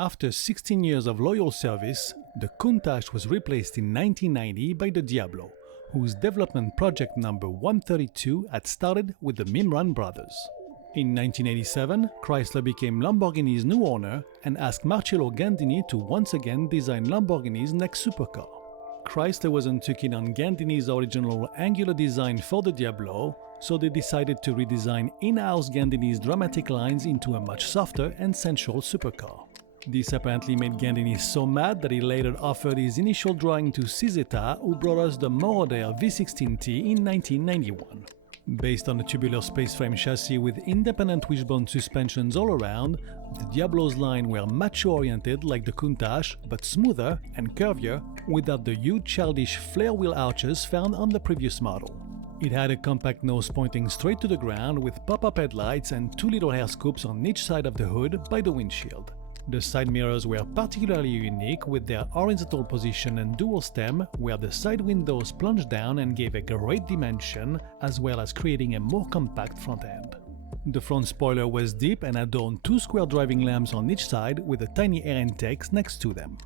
After 16 years of loyal service, the Countach was replaced in 1990 by the Diablo, whose development project number 132 had started with the Mimran brothers. In 1987, Chrysler became Lamborghini's new owner and asked Marcello Gandini to once again design Lamborghini's next supercar. Chrysler wasn't too keen on Gandini's original angular design for the Diablo, so they decided to redesign in-house Gandini's dramatic lines into a much softer and sensual supercar. This apparently made Gandini so mad that he later offered his initial drawing to Cizeta, who brought us the Moroder V16T in 1991. Based on a tubular space-frame chassis with independent wishbone suspensions all around, the Diablo's line were macho-oriented like the Countach, but smoother and curvier without the huge childish flare wheel arches found on the previous model. It had a compact nose pointing straight to the ground with pop-up headlights and two little air scoops on each side of the hood by the windshield. The side mirrors were particularly unique with their horizontal position and dual stem, where the side windows plunged down and gave a great dimension, as well as creating a more compact front end. The front spoiler was deep and adorned two square driving lamps on each side with a tiny air intakes next to them.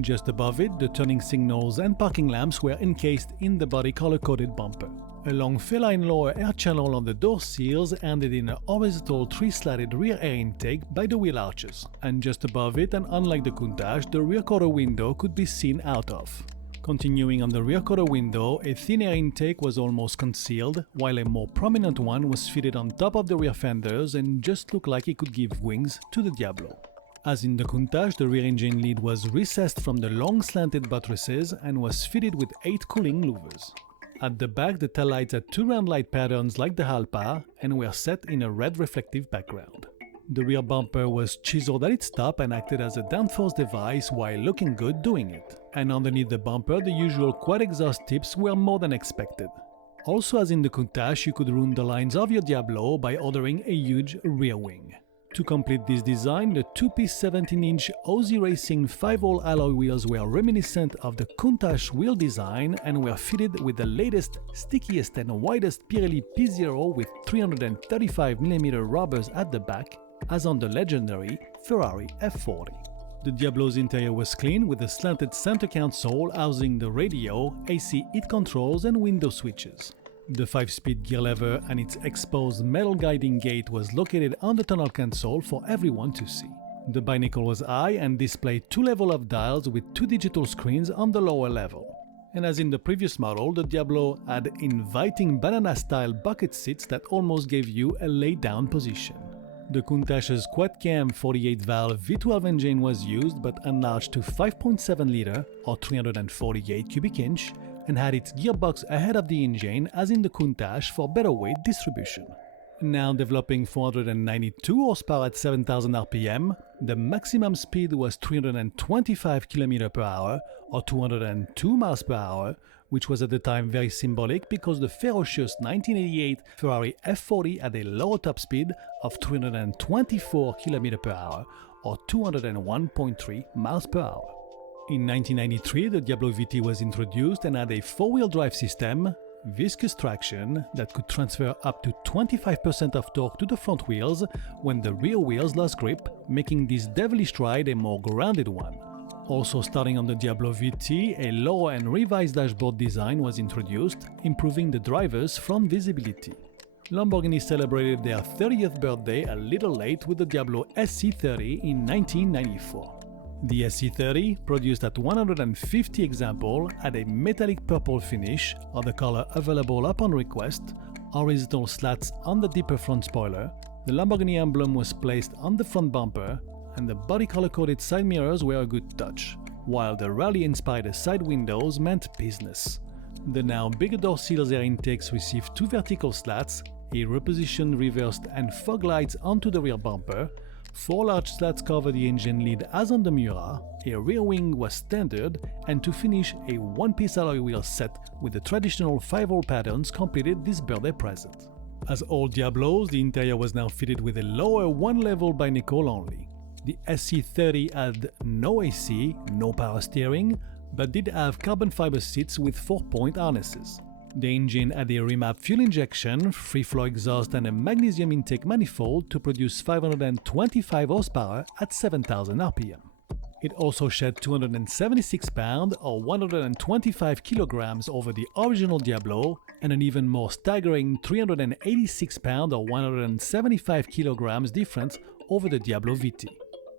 Just above it, the turning signals and parking lamps were encased in the body color-coded bumper. A long feline lower air channel on the door seals ended in a horizontal three-slatted rear air intake by the wheel arches, and just above it, and unlike the Countach, the rear quarter window could be seen out of. Continuing on the rear quarter window, a thin air intake was almost concealed, while a more prominent one was fitted on top of the rear fenders and just looked like it could give wings to the Diablo. As in the Countach, the rear engine lid was recessed from the long slanted buttresses and was fitted with 8 cooling louvers. At the back, the taillights had 2 round light patterns like the Alpa and were set in a red reflective background. The rear bumper was chiseled at its top and acted as a downforce device while looking good doing it. And underneath the bumper, the usual quad exhaust tips were more than expected. Also, as in the Countach, you could ruin the lines of your Diablo by ordering a huge rear wing. To complete this design, the two-piece 17-inch Aussie Racing 5-hole alloy wheels were reminiscent of the Countach wheel design and were fitted with the latest, stickiest and widest Pirelli P0 with 335mm rubbers at the back, as on the legendary Ferrari F40. The Diablo's interior was clean with a slanted center console housing the radio, AC heat controls and window switches. The 5-speed gear lever and its exposed metal guiding gate was located on the tunnel console for everyone to see. The binnacle was high and displayed 2 levels of dials with 2 digital screens on the lower level. And as in the previous model, the Diablo had inviting banana-style bucket seats that almost gave you a lay-down position. The Countach's quad-cam 48-valve V12 engine was used but enlarged to 5.7-liter or 348 cubic inch, and had its gearbox ahead of the engine as in the Countach for better weight distribution. Now developing 492 horsepower at 7,000 rpm, the maximum speed was 325 km per hour or 202 miles per hour, which was at the time very symbolic because the ferocious 1988 Ferrari F40 had a lower top speed of 324 km per hour or 201.3 miles per hour. In 1993, the Diablo VT was introduced and had a 4-wheel drive system, viscous traction, that could transfer up to 25% of torque to the front wheels when the rear wheels lost grip, making this devilish ride a more grounded one. Also starting on the Diablo VT, a lower and revised dashboard design was introduced, improving the driver's front visibility. Lamborghini celebrated their 30th birthday a little late with the Diablo SC30 in 1994. The SC30, produced at 150 examples, had a metallic purple finish, or the color available upon request, horizontal slats on the deeper front spoiler, the Lamborghini emblem was placed on the front bumper, and the body color-coded side mirrors were a good touch, while the rally-inspired side windows meant business. The now bigger door seals air intakes received 2 vertical slats, a repositioned, reversed and fog lights onto the rear bumper, 4 large slats cover the engine lid as on the Miura, a rear wing was standard, and to finish, a 1-piece alloy wheel set with the traditional 5-hole patterns completed this birthday present. As all Diablos, the interior was now fitted with a lower 1-level binnacle only. The SC30 had no AC, no power steering, but did have carbon fiber seats with 4-point harnesses. The engine had a remap fuel injection, free flow exhaust and a magnesium intake manifold to produce 525 horsepower at 7,000 rpm. It also shed 276 pounds or 125 kilograms over the original Diablo and an even more staggering 386 pounds or 175 kilograms difference over the Diablo VT.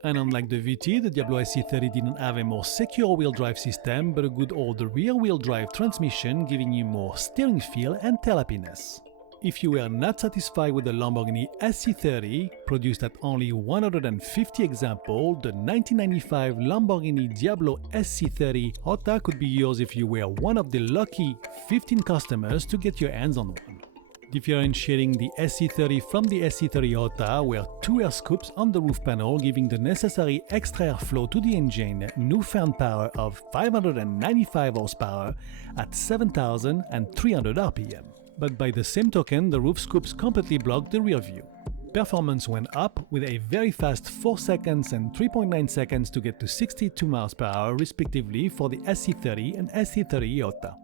And unlike the VT, the Diablo SC30 didn't have a more secure wheel drive system but a good old rear wheel drive transmission giving you more steering feel and tail happiness. If you were not satisfied with the Lamborghini SC30, produced at only 150 examples, the 1995 Lamborghini Diablo SC30 Otta could be yours if you were one of the lucky 15 customers to get your hands on one. Differentiating the SC30 from the SC30 Otta were two air scoops on the roof panel giving the necessary extra airflow to the engine, newfound power of 595 horsepower at 7,300 RPM. But by the same token, the roof scoops completely blocked the rear view. Performance went up with a very fast 4 seconds and 3.9 seconds to get to 62 miles per hour respectively for the SC30 and SC30 Otta,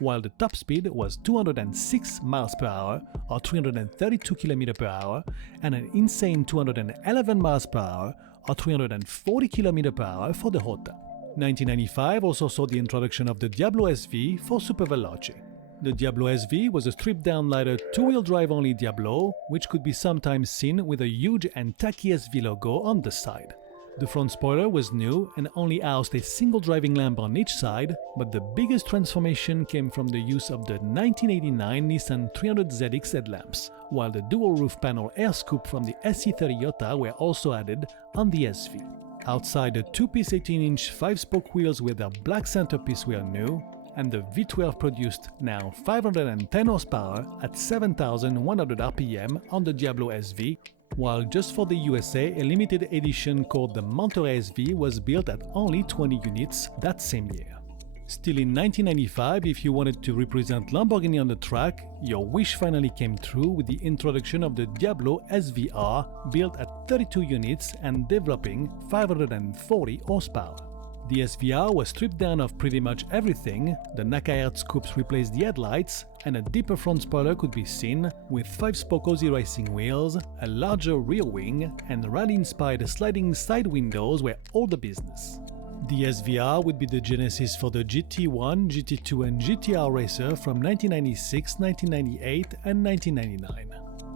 while the top speed was 206 miles per hour or 332 km per hour and an insane 211 miles per hour or 340 km per hour for the Otta. 1995 also saw the introduction of the Diablo SV for super veloce. The Diablo SV was a stripped-down lighter two-wheel drive only Diablo, which could be sometimes seen with a huge and tacky SV logo on the side. The front spoiler was new and only housed a single driving lamp on each side, but the biggest transformation came from the use of the 1989 Nissan 300ZX headlamps, while the dual roof panel air scoop from the SC30 Otta were also added on the SV. Outside, the two-piece 18-inch 5-spoke wheels with their black centerpiece were new, and the V12 produced now 510 horsepower at 7,100 RPM on the Diablo SV, while just for the USA, a limited edition called the Monterey SV was built at only 20 units that same year. Still in 1995, if you wanted to represent Lamborghini on the track, your wish finally came true with the introduction of the Diablo SVR, built at 32 units and developing 540 horsepower. The SVR was stripped down of pretty much everything, the Nakaert scoops replaced the headlights, and a deeper front spoiler could be seen, with 5-spoke Aussie racing wheels, a larger rear wing, and rally-inspired sliding side windows were all the business. The SVR would be the genesis for the GT1, GT2 and GTR racer from 1996, 1998 and 1999.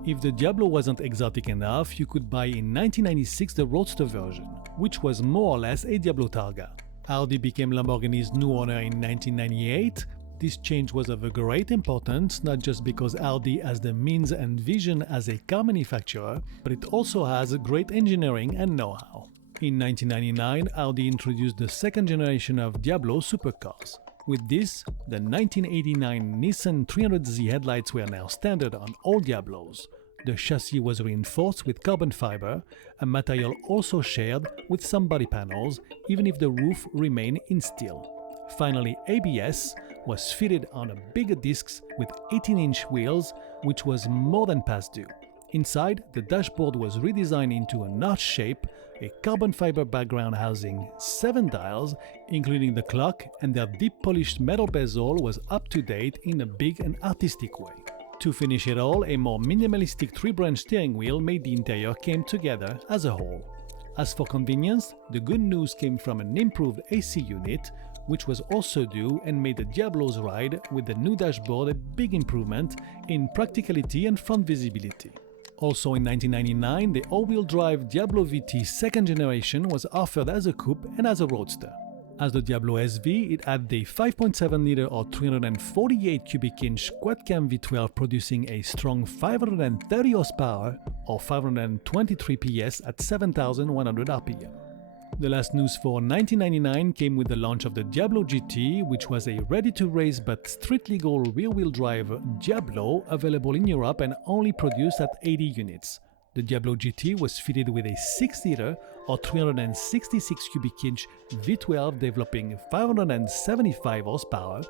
If the Diablo wasn't exotic enough, you could buy in 1996 the Roadster version, which was more or less a Diablo Targa. Audi became Lamborghini's new owner in 1998. This change was of a great importance, not just because Audi has the means and vision as a car manufacturer, but it also has great engineering and know-how. In 1999, Audi introduced the second generation of Diablo supercars. With this, the 1989 Nissan 300Z headlights were now standard on all Diablos. The chassis was reinforced with carbon fiber, a material also shared with some body panels, even if the roof remained in steel. Finally, ABS was fitted on bigger discs with 18-inch wheels, which was more than past due. Inside, the dashboard was redesigned into a notch shape, a carbon fiber background housing 7 dials, including the clock, and their deep polished metal bezel was up to date in a big and artistic way. To finish it all, a more minimalistic 3-branch steering wheel made the interior came together as a whole. As for convenience, the good news came from an improved AC unit, which was also due and made the Diablo's ride with the new dashboard a big improvement in practicality and front visibility. Also in 1999, the all-wheel drive Diablo VT second generation was offered as a coupe and as a roadster. As the Diablo SV, it had the 5.7-liter or 348 cubic inch quad-cam V12 producing a strong 530 horsepower or 523 PS at 7,100 RPM. The last news for 1999 came with the launch of the Diablo GT, which was a ready-to-race but street-legal rear-wheel drive Diablo available in Europe and only produced at 80 units. The Diablo GT was fitted with a 6-liter or 366 cubic inch V12 developing 575 horsepower,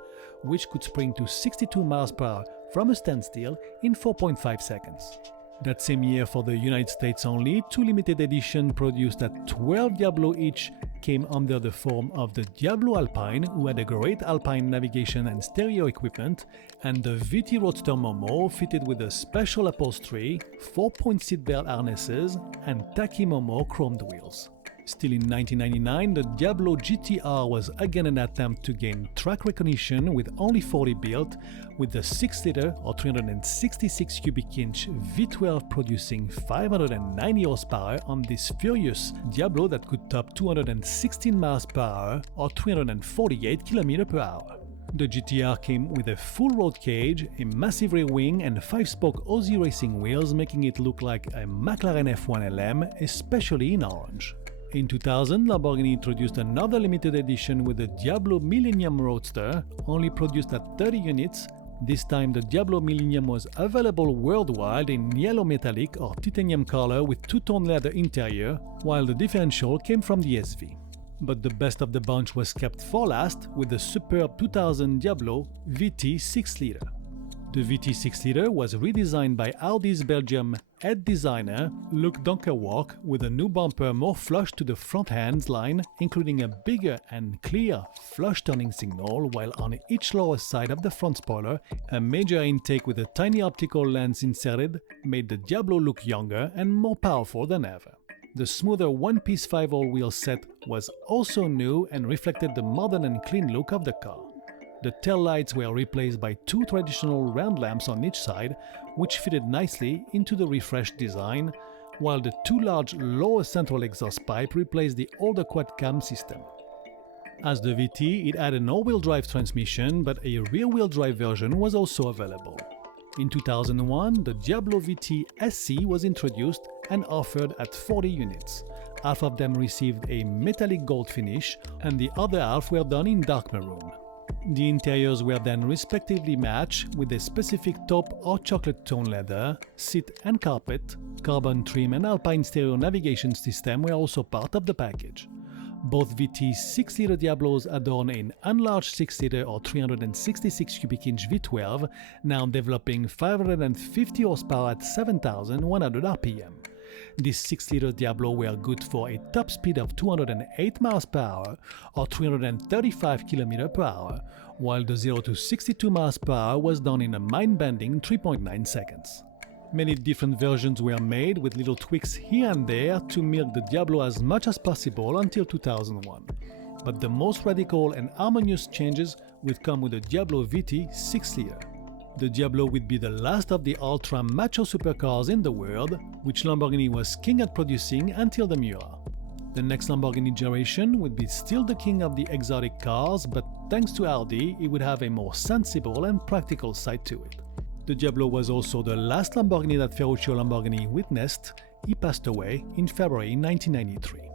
which could spring to 62 miles per hour from a standstill in 4.5 seconds. That same year, for the United States only, 2 limited editions produced at 12 Diablo each came under the form of the Diablo Alpine, who had a great Alpine navigation and stereo equipment, and the VT Roadster Momo, fitted with a special upholstery, 4-point seatbelt harnesses, and tacky Momo chromed wheels. Still in 1999, the Diablo GTR was again an attempt to gain track recognition with only 40 built, with the 6-liter or 366 cubic inch V12 producing 590 horsepower on this furious Diablo that could top 216 miles per hour or 348 km per hour. The GTR came with a full road cage, a massive rear wing and 5-spoke Aussie racing wheels, making it look like a McLaren F1 LM, especially in orange. In 2000, Lamborghini introduced another limited edition with the Diablo Millennium Roadster, only produced at 30 units. This time the Diablo Millennium was available worldwide in yellow metallic or titanium color with two-tone leather interior, while the differential came from the SV. But the best of the bunch was kept for last with the superb 2000 Diablo VT 6-liter. The VT 6-liter was redesigned by Audi's Belgium head designer Luc Donkerwalk with a new bumper more flush to the front hands line, including a bigger and clear flush turning signal, while on each lower side of the front spoiler, a major intake with a tiny optical lens inserted made the Diablo look younger and more powerful than ever. The smoother one-piece 5-all-wheel set was also new and reflected the modern and clean look of the car. The taillights were replaced by two traditional round lamps on each side, which fitted nicely into the refreshed design, while the two large lower central exhaust pipe replaced the older quad-cam system. As the VT, it had an all-wheel drive transmission, but a rear-wheel drive version was also available. In 2001, the Diablo VT SC was introduced and offered at 40 units. Half of them received a metallic gold finish, and the other half were done in dark maroon. The interiors were then respectively matched with a specific taupe or chocolate tone leather, seat and carpet, carbon trim and Alpine stereo navigation system were also part of the package. Both VT 6-liter Diablos adorn an enlarged 6-liter or 366 cubic inch V12, now developing 550 horsepower at 7,100 RPM. This 6-liter Diablo were good for a top speed of 208 miles per hour or 335 km per hour, while the 0 to 62 miles per hour was done in a mind-bending 3.9 seconds. Many different versions were made with little tweaks here and there to milk the Diablo as much as possible until 2001. But the most radical and harmonious changes would come with the Diablo VT 6-liter. The Diablo would be the last of the ultra macho supercars in the world, which Lamborghini was king at producing until the Miura. The next Lamborghini generation would be still the king of the exotic cars, but thanks to Audi, it would have a more sensible and practical side to it. The Diablo was also the last Lamborghini that Ferruccio Lamborghini witnessed. He passed away in February 1993.